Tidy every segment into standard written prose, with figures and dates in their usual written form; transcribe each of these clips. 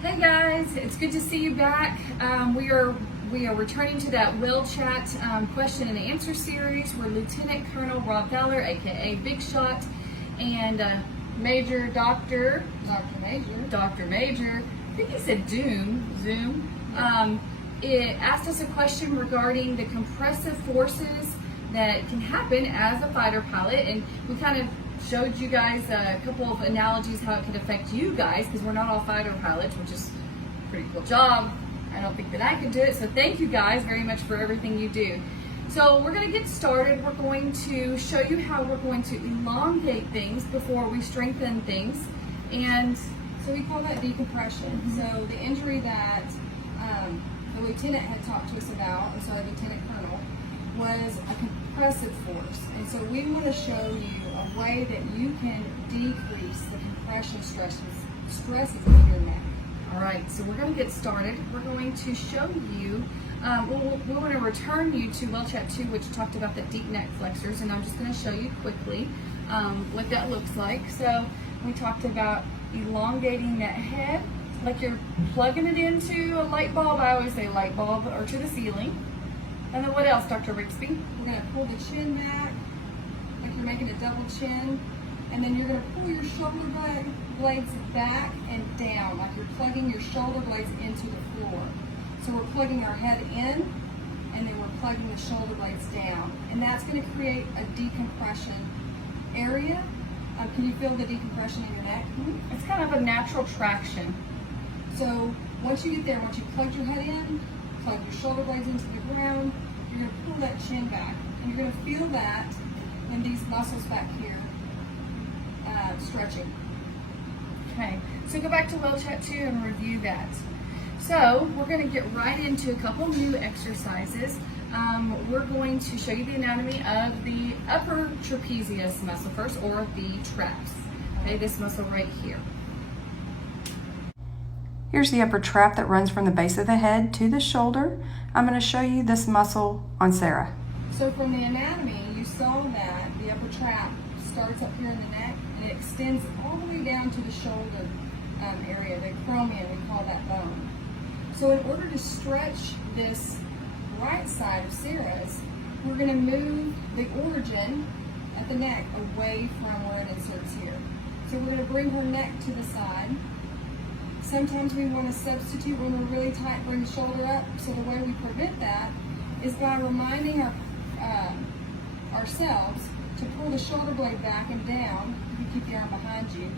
Hey guys, it's good to see you back. We are returning to that Will Chat question and answer series where Lieutenant Colonel Rob Feller, aka Bigshot, and Dr. Major, I think he said Zoom, it asked us a question regarding the compressive forces that can happen as a fighter pilot, and we kind of showed you guys a couple of analogies how it could affect you guys, because we're not all fighter pilots, which is a pretty cool job. I don't think that I could do it, so thank you guys very much for everything you do. So we're going to get started. We're going to show you how we're going to elongate things before we strengthen things, and so we call that decompression. So the injury that the lieutenant had talked to us about, or sorry, Lieutenant Colonel, was a compressive force. And so we want to show you a way that you can decrease the compression stresses in your neck. All right, so we're going to get started. We're going to show you, we want to return you to Well Chat 2, which talked about the deep neck flexors, and I'm just going to show you quickly what that looks like. So we talked about elongating that head, like you're plugging it into a light bulb. I always say light bulb, or to the ceiling. And then what else, Dr. Rigsby? We're going to pull the chin back, like you're making a double chin. And then you're going to pull your shoulder blades back and down, like you're plugging your shoulder blades into the floor. So we're plugging our head in, and then we're plugging the shoulder blades down. And that's going to create a decompression area. Can you feel the decompression in your neck? Mm-hmm. It's kind of a natural traction. So once you get there, once you plug your head in, plug your shoulder blades into the ground, you're going to pull that chin back. And you're going to feel that in these muscles back here stretching. Okay, so go back to Well Chat 2 and review that. So we're going to get right into a couple new exercises. We're going to show you the anatomy of the upper trapezius muscle first, or the traps. Okay, this muscle right here. Here's the upper trap that runs from the base of the head to the shoulder. I'm going to show you this muscle on Sarah. So from the anatomy, you saw that the upper trap starts up here in the neck, and it extends all the way down to the shoulder area, the acromion, we call that bone. So in order to stretch this right side of Sarah's, we're going to move the origin at the neck away from where it inserts here. So we're going to bring her neck to the side. Sometimes we want to substitute when we're really tight, bring the shoulder up. So the way we prevent that is by reminding ourselves to pull the shoulder blade back and down. You keep the arm behind you,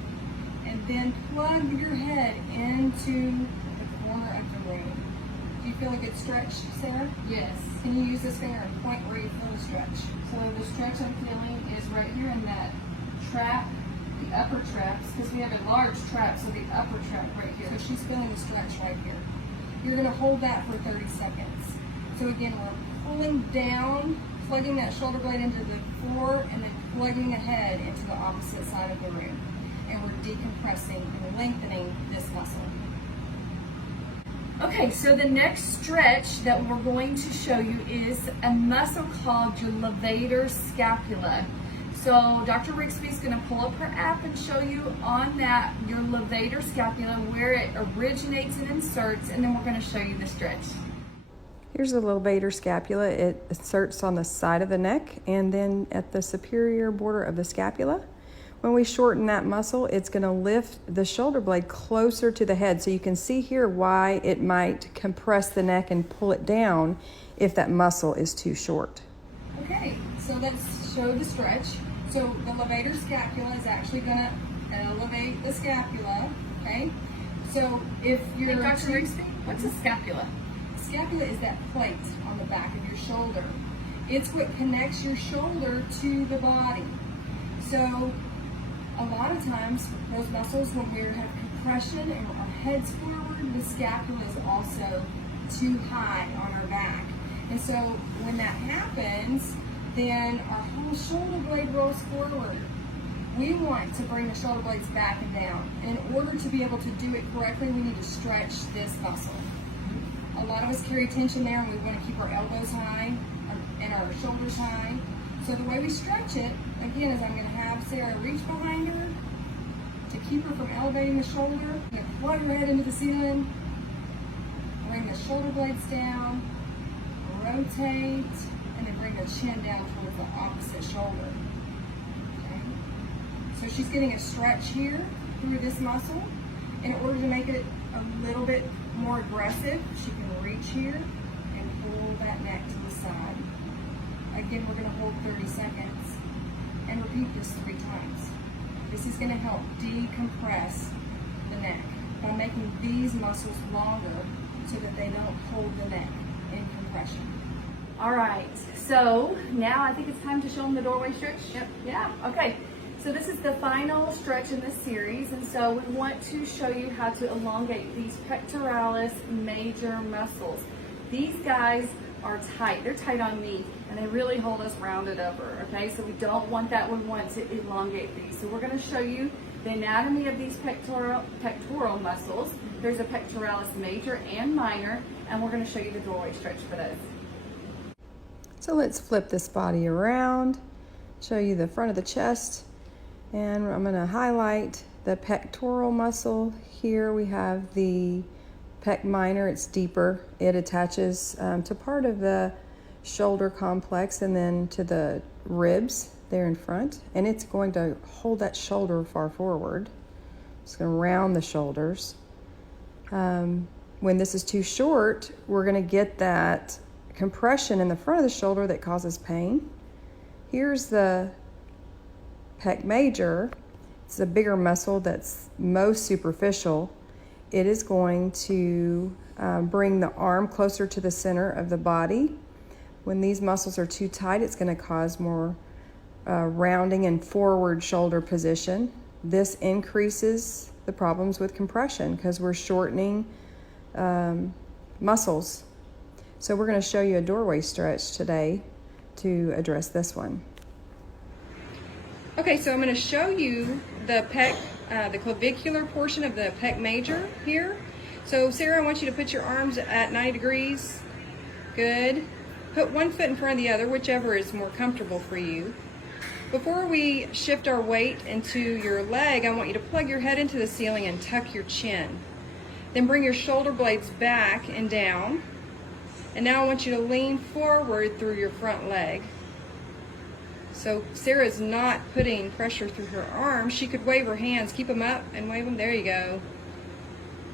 and then plug your head into the corner of the room. Do you feel a good stretch, Sarah? Yes. Can you use this finger and point where you feel the stretch? So the stretch I'm feeling is right here in that trap, the upper traps, because we have a large trap, so the upper trap right here. So she's feeling the stretch right here. You're going to hold that for 30 seconds. So again, we're pulling down, plugging that shoulder blade into the floor, and then plugging the head into the opposite side of the room. And we're decompressing and lengthening this muscle. Okay, so the next stretch that we're going to show you is a muscle called your levator scapula. So Dr. Rigsby is going to pull up her app and show you on that your levator scapula, where it originates and inserts, and then we're going to show you the stretch. Here's the levator scapula. It inserts on the side of the neck and then at the superior border of the scapula. When we shorten that muscle, it's going to lift the shoulder blade closer to the head. So you can see here why it might compress the neck and pull it down if that muscle is too short. Okay, so let's show the stretch. So the levator scapula is actually going to elevate the scapula, okay? So if you're... Hey, Dr. Rigsby, what's a scapula? Scapula is that plate on the back of your shoulder. It's what connects your shoulder to the body. So a lot of times, those muscles, when we have compression and our head's forward, the scapula is also too high on our back. And so when that happens, then our whole shoulder blade rolls forward. We want to bring the shoulder blades back and down. In order to be able to do it correctly, we need to stretch this muscle. A lot of us carry tension there, and we want to keep our elbows high and our shoulders high. So the way we stretch it, again, is I'm going to have Sarah reach behind her, to keep her from elevating the shoulder. You're gonna plug her head into the ceiling, bring the shoulder blades down, rotate, and then bring the chin down towards the opposite shoulder. Okay? So she's getting a stretch here through this muscle. In order to make it a little bit more aggressive, she can reach here and pull that neck to the side. Again, we're going to hold 30 seconds and repeat this 3 times. This is going to help decompress the neck by making these muscles longer so that they don't hold the neck in compression. All right, so now I think it's time to show them the doorway stretch. Yep. Yeah, okay. So this is the final stretch in this series, and so we want to show you how to elongate these pectoralis major muscles. These guys are tight. They're tight on me, and they really hold us rounded over, okay? So we don't want that. We want to elongate these. So we're going to show you the anatomy of these pectoral muscles. There's a pectoralis major and minor, and we're going to show you the doorway stretch for those. So let's flip this body around, show you the front of the chest, and I'm going to highlight the pectoral muscle. Here we have the pec minor. It's deeper. It attaches to part of the shoulder complex and then to the ribs there in front, and it's going to hold that shoulder far forward. It's going to round the shoulders. When this is too short, we're going to get that compression in the front of the shoulder that causes pain. Here's the PEC major. It's a bigger muscle that's most superficial. It is going to bring the arm closer to the center of the body. When these muscles are too tight, it's going to cause more rounding and forward shoulder position. This increases the problems with compression because we're shortening muscles. So we're going to show you a doorway stretch today to address this one. Okay, so I'm going to show you the pec, the clavicular portion of the pec major here. So Sarah, I want you to put your arms at 90 degrees. Good. Put one foot in front of the other, whichever is more comfortable for you. Before we shift our weight into your leg, I want you to plug your head into the ceiling and tuck your chin. Then bring your shoulder blades back and down. And now I want you to lean forward through your front leg. So Sarah's not putting pressure through her arms. She could wave her hands, keep them up and wave them. There you go.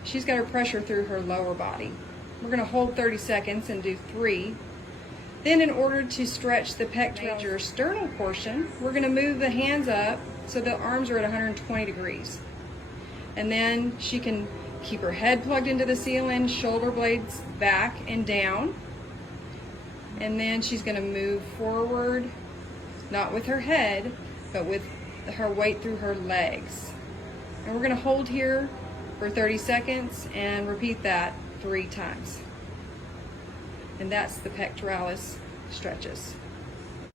She's got her pressure through her lower body. We're going to hold 30 seconds and do 3. Then in order to stretch the pec major sternal portion, we're going to move the hands up so the arms are at 120 degrees. And then she can keep her head plugged into the ceiling, shoulder blades back and down. And then she's going to move forward, not with her head, but with her weight through her legs. And we're going to hold here for 30 seconds and repeat that 3 times. And that's the pectoralis stretches.